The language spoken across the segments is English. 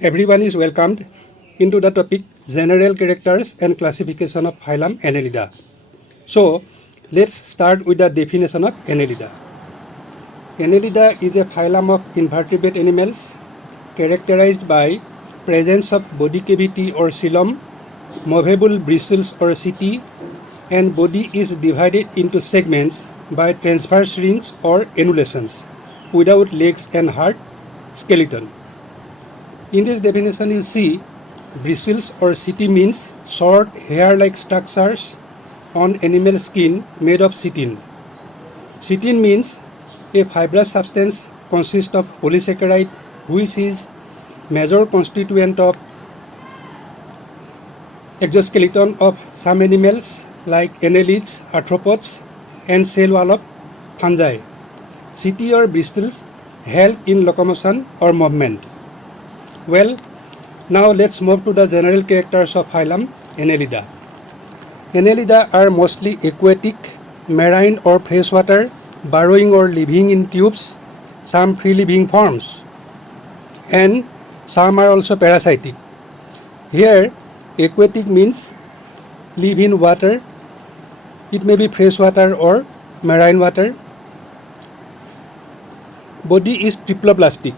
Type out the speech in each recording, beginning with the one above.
Everyone is welcomed into the topic General Characters and Classification of Phylum Annelida. So, let's start with the definition of Annelida. Annelida is a phylum of invertebrate animals characterized by presence of body cavity or xylem, movable bristles or setae, and body is divided into segments by transverse rings or annulations without legs and hard skeleton. In this definition, you see bristles or setae means short hair-like structures on animal skin made of chitin. Chitin means a fibrous substance consists of polysaccharide, which is major constituent of exoskeleton of some animals like annelids, arthropods, and cell wall of fungi. Setae or bristles help in locomotion or movement. Well, now let's move to the general characters of phylum Annelida. Annelida are mostly aquatic, marine or freshwater, burrowing or living in tubes, some free-living forms, and some are also parasitic. Here, aquatic means live in water. It may be freshwater or marine water. Body is triploblastic.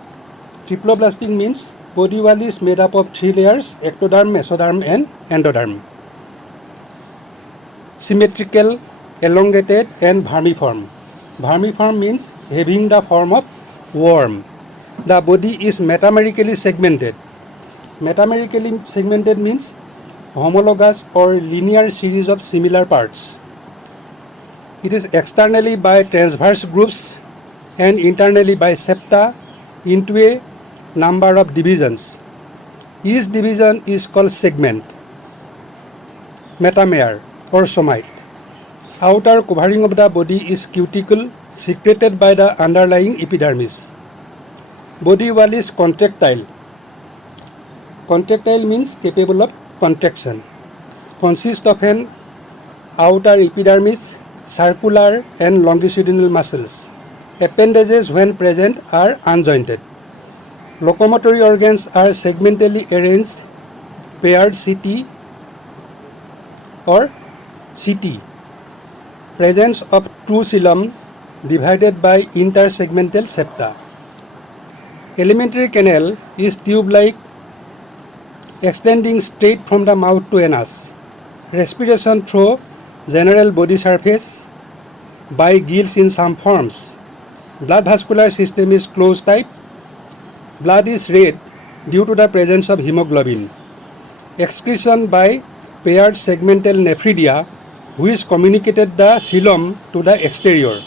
Triploblastic means body wall is made up of 3 layers: ectoderm, mesoderm, and endoderm. Symmetrical, elongated, and vermiform. Vermiform means having the form of worm. The body is metamerically segmented. Metamerically segmented means homologous or linear series of similar parts. It is externally by transverse grooves and internally by septa into a number of divisions. Each division is called segment, metamere or somite. Outer covering of the body is cuticle secreted by the underlying epidermis. Body wall is contractile. Contractile means capable of contraction. Consists of an outer epidermis, circular and longitudinal muscles. Appendages when present are unjointed. Locomotory organs are segmentally arranged, paired setae or setae. Presence of two xylem divided by intersegmental septa. Alimentary canal is tube-like, extending straight from the mouth to anus. Respiration through general body surface by gills in some forms. Blood vascular system is closed type. Blood is red due to the presence of hemoglobin. Excretion by paired segmental nephridia, which communicated the xylem to the exterior.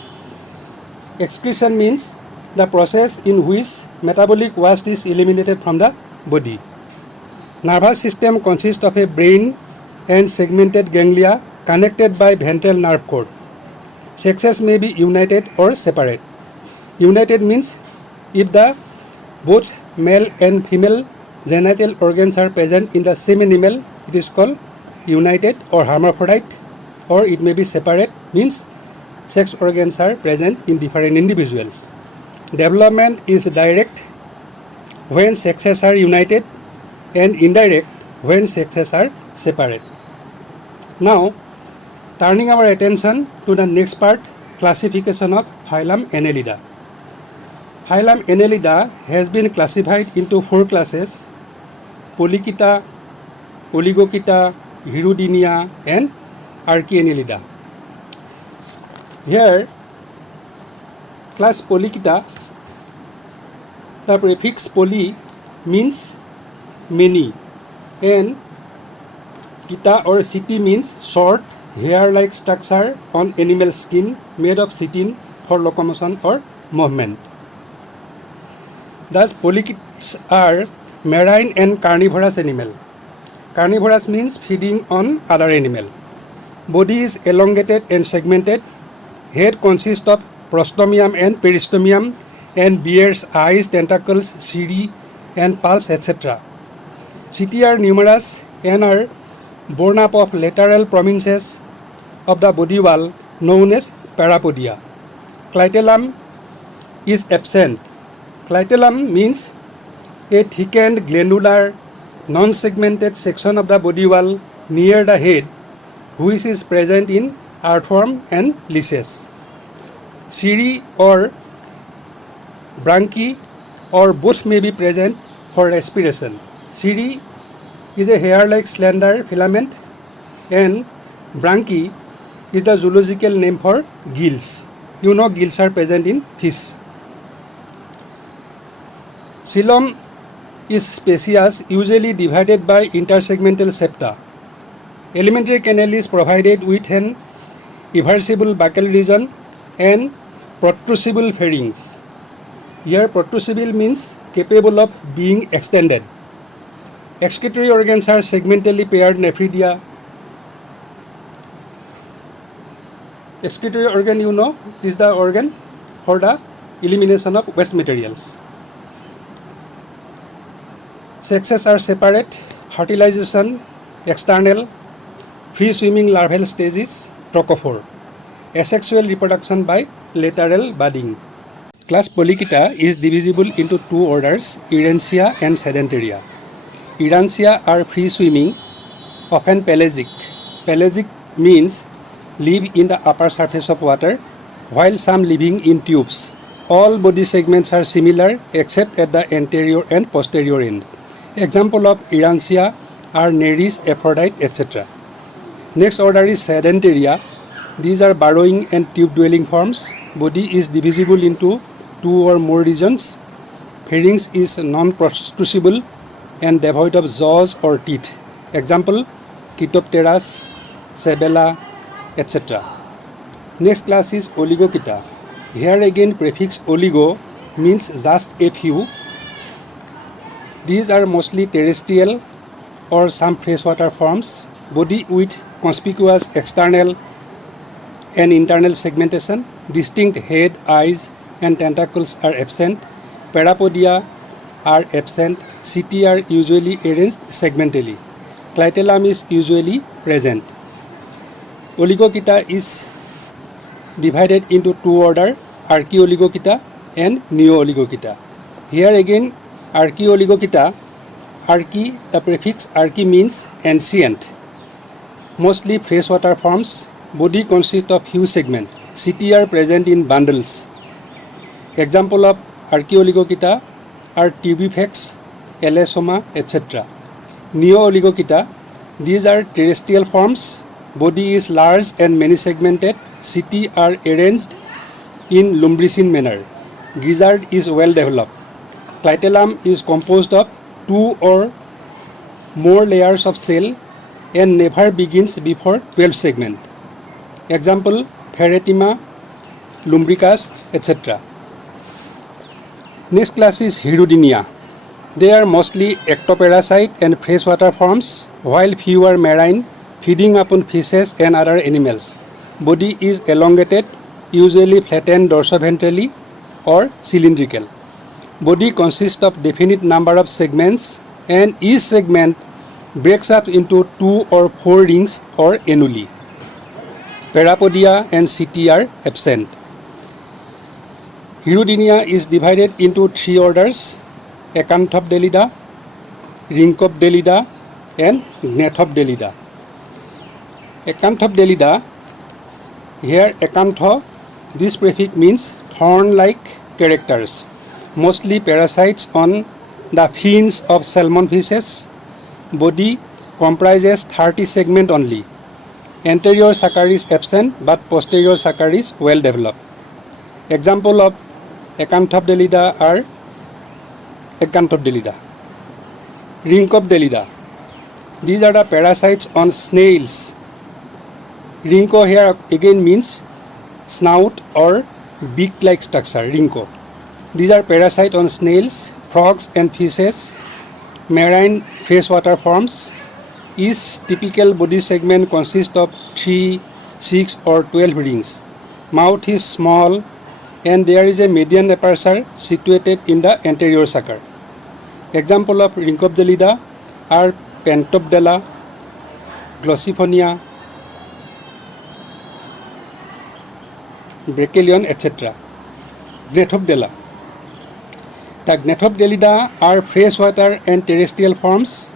Excretion means the process in which metabolic waste is eliminated from the body. Nervous system consists of a brain and segmented ganglia connected by ventral nerve cord. Sexes may be united or separate. United means if the both male and female genital organs are present in the same animal, it is called united or hermaphrodite, or it may be separate, means sex organs are present in different individuals. Development is direct when sexes are united and indirect when sexes are separate. Now, turning our attention to the next part, classification of phylum Annelida. Phylum Annelida has been classified into 4 classes: Polychaeta, Oligochaeta, Hirudinea, and Archaeannelida. Here, class Polychaeta, the prefix poly means many, and chaeta or setae means short hair-like structure on animal skin made of chitin for locomotion or movement. Thus, polychaetas are marine and carnivorous animal. Carnivorous means feeding on other animal. Body is elongated and segmented. Head consists of prostomium and peristomium and bears eyes, tentacles, cirri, and palps, etc. Setae are numerous and are borne up of lateral prominences of the body wall known as parapodia. Clitellum is absent. Clitellum means A thickened glandular non-segmented section of the body wall near the head which is present in earthworm and lices. Cirri or branchi or both may be present for respiration. Cirri is a hair-like slender filament and branchi is the zoological name for gills. You know gills are present in fish. Coelom is species usually divided by intersegmental septa. Alimentary canal is provided with an irreversible buccal region and protrusible pharynx. Here protrusible means capable of being extended. Excretory organs are segmentally paired nephridia. Excretory organ, you know, is the organ for the elimination of waste materials. Sexes are separate, fertilization, external, free swimming larval stages, trochophore. Asexual reproduction by lateral budding. Class Polychaeta is divisible into two orders, Urantia and Sedentaria. Urantia are free swimming, often pelagic. Pelagic means live in the upper surface of water, while some living in tubes. All body segments are similar except at the anterior and posterior end. Example of Urantia are Nereis, Aphrodite, etc. Next order is Sedentaria. These are burrowing and tube-dwelling forms. Body is divisible into two or more regions. Pharynx is non-protrusible and devoid of jaws or teeth. Example, Chaetopteras, Sabella, etc. Next class is Oligochaeta. Here again prefix oligo means just a few. These are mostly terrestrial or some freshwater forms. Body with conspicuous external and internal segmentation. Distinct head, eyes and tentacles are absent. Parapodia are absent. Setae are usually arranged segmentally. Clitellum is usually present. Oligochaeta is divided into two order, Archaeoligochaeta and Neo-Oligochaeta. Here again Archaeoligochaeta, archae, the prefix archae means ancient. Mostly freshwater forms. Body consists of few segments. Setae are present in bundles. Example of Archaeoligochaeta are Tubifex, Elesoma, etc. Neo-Oligochaeta, these are terrestrial forms. Body is large and many segmented. Setae are arranged in lumbricine manner. Gizzard is well developed. Clitellum is composed of two or more layers of cell and never begins before 12 segment. Example, Pheretima, Lumbricus, etc. Next class is Hirudinea. They are mostly ectoparasite and freshwater forms, while few are marine, feeding upon fishes and other animals. Body is elongated, usually flattened dorsoventrally or cylindrical. Body consists of definite number of segments and each segment breaks up into 2 or 4 rings or annuli. Parapodia and setae are absent. Hirudinea is divided into 3 orders, Acanthopdelida, Rhynchopdelida and Gnatopdelida. Acanthopdelida, here acantho, this prefix means thorn-like characters, mostly parasites on the fins of salmon fishes. Body comprises 30 segments only. Anterior sucker is absent but posterior sucker is well developed. Example of Acanthopdelida are Acanthopdelida. Rhynchopdelida, these are the parasites on snails. Rhyncho here again means snout or beak-like structure, rhyncho. These are parasites on snails, frogs and fishes, marine freshwater forms. Each typical body segment consists of 3, 6 or 12 rings. Mouth is small and there is a median aperture situated in the anterior sucker. Example of Rhynchopdelida are Pentopdella, Glossophonia, Brachylion, etc. Gnatopdella. The Gnathodelida are freshwater and terrestrial forms.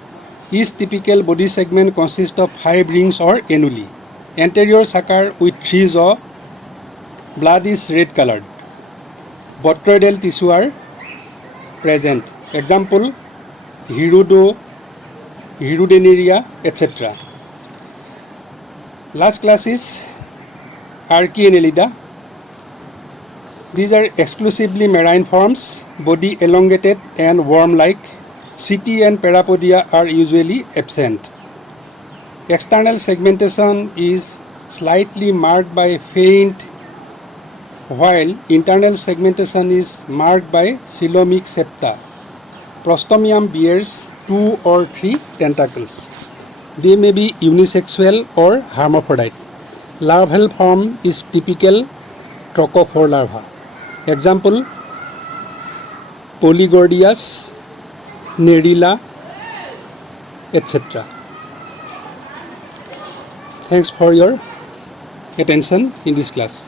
Each typical body segment consists of 5 rings or annuli. Anterior sucker with 3 jaw. Blood is red colored. Botryoidal tissue are present. Example, Hirudenaria, etc. Last class is Archaeannelida. These are exclusively marine forms, body elongated and worm-like. Setae and parapodia are usually absent. External segmentation is slightly marked by faint, while internal segmentation is marked by coelomic septa. Prostomium bears 2 or 3 tentacles. They may be unisexual or hermaphrodite. Larval form is typical trochophore larva. Example, Polygordias, Nerilla, etc. Thanks for your attention in this class.